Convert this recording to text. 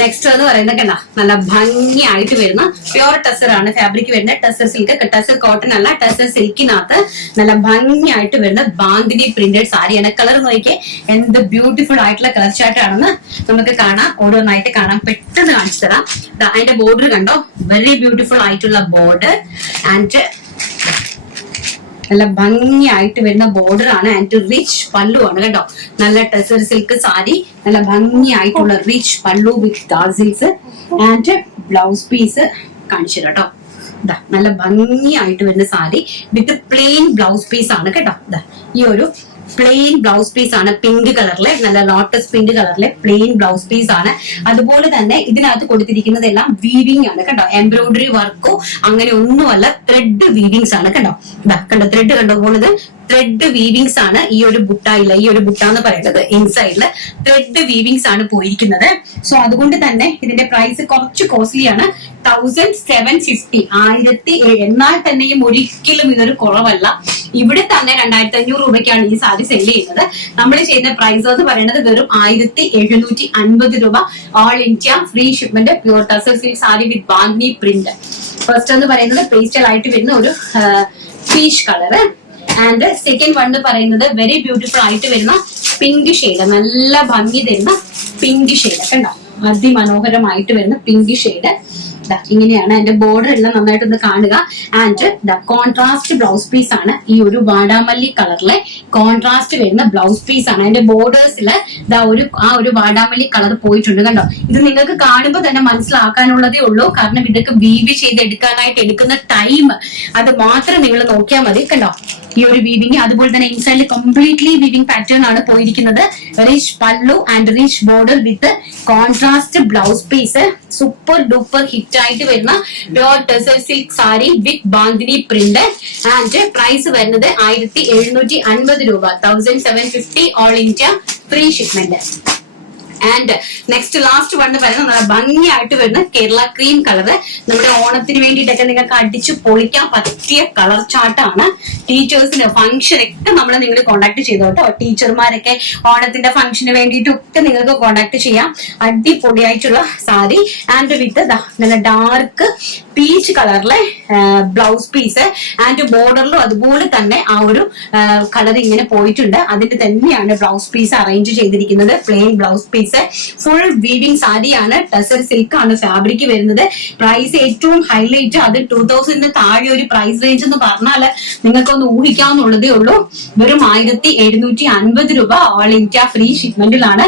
Next എന്ന് പറയുന്നത് കണ്ട നല്ല ഭംഗിയായിട്ട് വരുന്ന പ്യുവർ ടെസർ ആണ് ഫാബ്രിക് വരുന്നത്. ടെസർ സിൽക്ക്, ടെസർ കോട്ടൺ അല്ല, ടെസർ സിൽക്കിനകത്ത് നല്ല ഭംഗിയായിട്ട് വരുന്ന ബാന്തിനി പ്രിന്റഡ് സാരിയാണ്. കളർ നോക്കിയേ എന്ത് ബ്യൂട്ടിഫുൾ ആയിട്ടുള്ള കളർ ചാർട്ട് ആണെന്ന് നമുക്ക് കാണാം. ഓരോന്നായിട്ട് കാണാം, പെട്ടെന്ന് കാണിച്ചു തരാം. അതിന്റെ ബോർഡർ കണ്ടോ, വെരി ബ്യൂട്ടിഫുൾ ആയിട്ടുള്ള ബോർഡർ ആൻഡ് നല്ല ഭംഗിയായിട്ട് വരുന്ന ബോർഡർ ആണ് ആൻഡ് റിച്ച് പല്ലു ആണ് കേട്ടോ. നല്ല ടെസർ സിൽക്ക് സാരി, നല്ല ഭംഗിയായിട്ടുള്ള റിച്ച് പല്ലു വിത്ത് ടാസിൽസ് ആൻഡ് ബ്ലൗസ് പീസ് കാണിച്ചു കേട്ടോ. നല്ല ഭംഗിയായിട്ട് വരുന്ന സാരി വിത്ത് പ്ലെയിൻ ബ്ലൗസ് പീസ് ആണ് കേട്ടോ. ഈ ഒരു പ്ലെയിൻ ബ്ലൗസ് പീസ് ആണ്, പിങ്ക് കളറിലെ, നല്ല ലോട്ടസ് പിങ്ക് കളറിലെ പ്ലെയിൻ ബ്ലൗസ് പീസ് ആണ്. അതുപോലെ തന്നെ ഇതിനകത്ത് കൊടുത്തിരിക്കുന്നതെല്ലാം വീവിംഗ് ആണ് കേട്ടോ. എംബ്രോയിഡറി വർക്കോ അങ്ങനെ ഒന്നുമല്ല, ത്രെഡ് വീവിങ്സ് ആണ് കേട്ടോ. കണ്ടോ ത്രെഡ് കണ്ടോ പോണത്, ത്രെഡ് വീവിങ്സ് ആണ്. ഈ ഒരു ബുട്ടായില്ല, ഈ ഒരു ബുട്ട എന്ന് പറയുന്നത് ഇൻസൈഡില് ത്രെഡ് വീവിങ്സ് ആണ് പോയിരിക്കുന്നത്. സോ അതുകൊണ്ട് തന്നെ ഇതിന്റെ പ്രൈസ് കുറച്ച് കോസ്റ്റ്ലി ആണ്, 1750. 1000. എന്നാൽ തന്നെയും ഒരിക്കലും ഇതൊരു കുറവല്ല. ഇവിടെ തന്നെ 2500 രൂപയ്ക്കാണ് ഈ സാരി സെല് ചെയ്യുന്നത്. നമ്മൾ ചെയ്യുന്ന പ്രൈസ് എന്ന് പറയുന്നത് വെറും 1750 രൂപ. All India free shipment, pure tussar silk sari with bandhani print. First എന്ന് പറയുന്നത് പേസ്റ്റൽ ആയിട്ട് വരുന്ന ഒരു peach colour and second one എന്ന് പറയുന്നത് വെരി ബ്യൂട്ടിഫുൾ ആയിട്ട് വരുന്ന പിങ്ക് ഷെയ്ഡ്, നല്ല ഭംഗി തരുന്ന പിങ്ക് ഷെയ്ഡ് കണ്ടോ, അതിമനോഹരമായിട്ട് വരുന്ന പിങ്ക് ഷെയ്ഡ്. ഇങ്ങനെയാണ് അതിന്റെ ബോർഡർ എല്ലാം നന്നായിട്ടൊന്ന് കാണുക. ആൻഡ് കോൺട്രാസ്റ്റ് ബ്ലൗസ് പീസ് ആണ്. ഈ ഒരു വാടാമല്ലി കളറിലെ കോൺട്രാസ്റ്റ് വരുന്ന ബ്ലൗസ് പീസ് ആണ്. അതിന്റെ ബോർഡേഴ്സില് ആ ഒരു വാടാമല്ലി കളർ പോയിട്ടുണ്ട് കണ്ടോ. ഇത് നിങ്ങൾക്ക് കാണുമ്പോൾ തന്നെ മനസ്സിലാക്കാനുള്ളതേ ഉള്ളൂ, കാരണം ഇതൊക്കെ വീവ് ചെയ്തെടുക്കാനായിട്ട് എടുക്കുന്ന ടൈം അത് മാത്രം നിങ്ങൾ നോക്കിയാൽ മതി കണ്ടോ. ഈ ഒരു വീവിങ്, അതുപോലെ തന്നെ ഇൻസൈഡിൽ കംപ്ലീറ്റ്ലി വീവിംഗ് പാറ്റേൺ ആണ് പോയിരിക്കുന്നത്. Rich pallu and rich border with contrast blouse piece. Super duper hit ആയിട്ട് വരുന്ന pure tussar silk sari with bandhani print and price വരുന്നത് 1750 രൂപ. 1750 all India free shipment. And next last one പറയുന്നത് നല്ല ഭംഗിയായിട്ട് വരുന്ന കേരള ക്രീം കളറ്. നമ്മുടെ ഓണത്തിന് വേണ്ടിയിട്ടൊക്കെ നിങ്ങൾക്ക് അടിച്ചു പൊളിക്കാൻ പറ്റിയ കളർ ചാർട്ടാണ്. ടീച്ചേഴ്സിന് ഫംഗ്ഷനൊക്കെ നമ്മൾ നിങ്ങൾ കോൺടാക്ട് ചെയ്തോ കേട്ടോ. ടീച്ചർമാരൊക്കെ ഓണത്തിന്റെ ഫംഗ്ഷന് വേണ്ടിയിട്ടൊക്കെ നിങ്ങൾക്ക് കോൺടാക്ട് ചെയ്യാം. അടിപൊളിയായിട്ടുള്ള സാരി ആൻഡ് വിത്ത് നല്ല ഡാർക്ക് പീച്ച് കളറിലെ ബ്ലൗസ് പീസ് ആൻഡ് ബോർഡറിലും അതുപോലെ തന്നെ ആ ഒരു കളർ ഇങ്ങനെ പോയിട്ടുണ്ട്. അതിന്റെ തന്നെയാണ് ബ്ലൗസ് പീസ് അറേഞ്ച് ചെയ്തിരിക്കുന്നത്. Plain blouse piece, full weaving സാരിയാണ്. ടെസർ സിൽക്ക് ആണ് ഫാബ്രിക് വരുന്നത്. പ്രൈസ് ഏറ്റവും ഹൈലൈറ്റ്, അത് 2000 താഴെ ഒരു പ്രൈസ് റേഞ്ച് എന്ന് പറഞ്ഞാൽ നിങ്ങൾക്കൊന്ന് ഊഹിക്കാവുന്നുള്ളതേ ഉള്ളൂ. വെറും 1750 രൂപ ഓൾ ഇന്ത്യ ഫ്രീ ഷിപ്മെന്റിലാണ്.